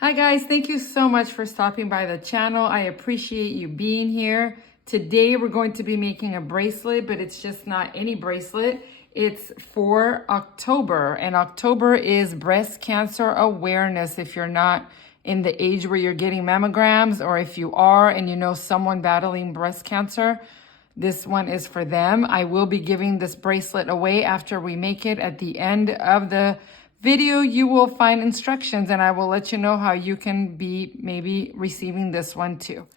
Hi guys, thank you so much for stopping by the channel. I appreciate you being here. Today we're going to be making a bracelet, but it's just not any bracelet. It's for October, and October is breast cancer awareness. If you're not in the age where you're getting mammograms, or if you are and you know someone battling breast cancer, this one is for them. I will be giving this bracelet away after we make it. At the end of the video, you will find instructions and I will let you know how you can be maybe receiving this one too.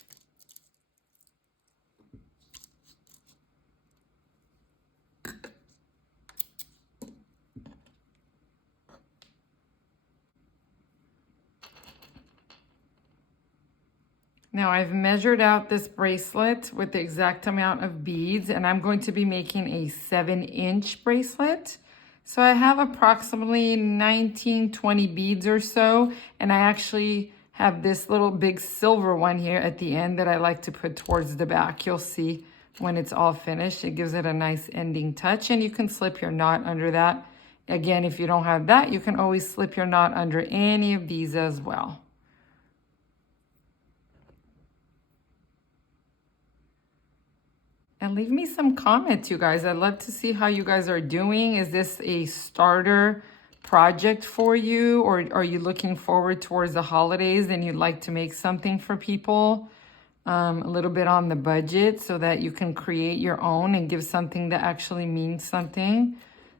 Now I've measured out this bracelet with the exact amount of beads, and I'm going to be making a 7-inch bracelet. So I have approximately 19-20 beads or so, and I actually have this little big silver one here at the end that I like to put towards the back. You'll see when it's all finished, it gives it a nice ending touch, and you can slip your knot under that. Again, if you don't have that, you can always slip your knot under any of these as well. And leave me some comments, you guys. I'd love to see how you guys are doing. Is this a starter project for you, or are you looking forward towards the holidays and you'd like to make something for people a little bit on the budget so that you can create your own and give something that actually means something,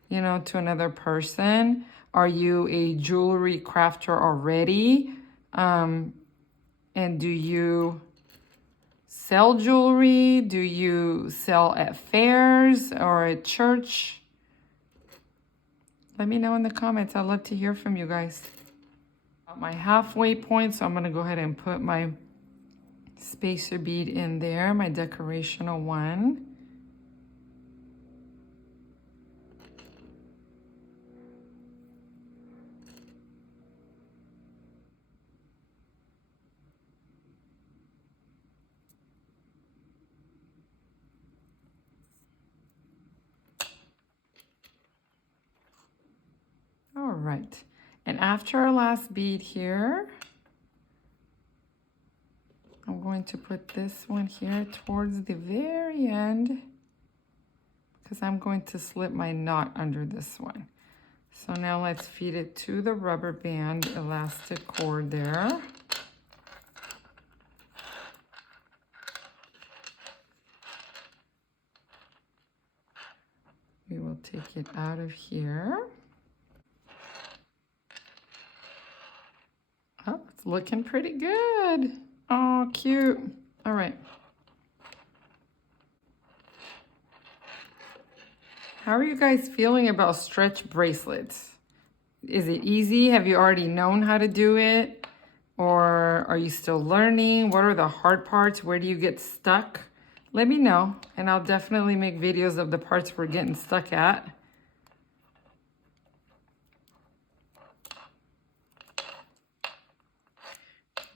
you know, to another person? Are you a jewelry crafter already? And do you sell jewelry? Do you sell at fairs or at church? Let me know in the comments. I'd love to hear from you guys. Got my halfway point, so I'm going to go ahead and put my spacer bead in there, my decorational one. All right, and after our last bead here, I'm going to put this one here towards the very end because I'm going to slip my knot under this one. So now let's feed it to the rubber band elastic cord there. We will take it out of here. Oh, it's looking pretty good. Oh, cute. All right. How are you guys feeling about stretch bracelets? Is it easy? Have you already known how to do it? Or are you still learning? What are the hard parts? Where do you get stuck? Let me know, and I'll definitely make videos of the parts we're getting stuck at.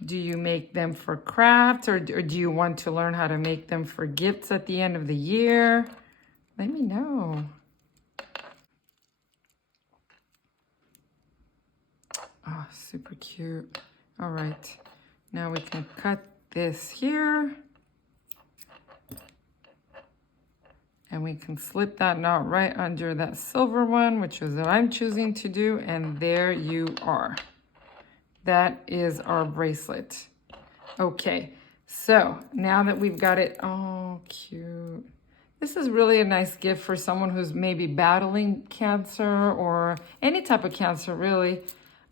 Do you make them for crafts, or do you want to learn how to make them for gifts at the end of the year? Let me know. Oh, super cute. All right, now we can cut this here. And we can slip that knot right under that silver one, which is what I'm choosing to do. And there you are. That is our bracelet. Okay, so now that we've got it, oh, cute. This is really a nice gift for someone who's maybe battling cancer or any type of cancer, really.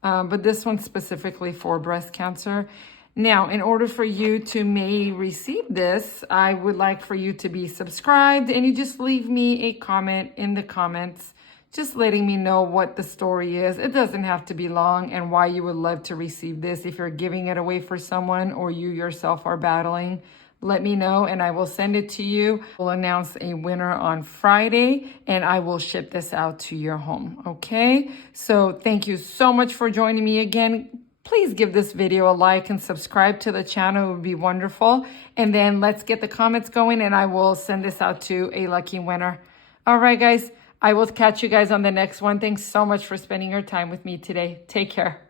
But this one's specifically for breast cancer. Now, in order for you to may receive this, I would like for you to be subscribed, and you just leave me a comment in the comments, just letting me know what the story is. It doesn't have to be long, and why you would love to receive this. If you're giving it away for someone or you yourself are battling, let me know and I will send it to you. We'll announce a winner on Friday and I will ship this out to your home, okay? So thank you so much for joining me again. Please give this video a like and subscribe to the channel. It would be wonderful. And then let's get the comments going and I will send this out to a lucky winner. All right, guys. I will catch you guys on the next one. Thanks so much for spending your time with me today. Take care.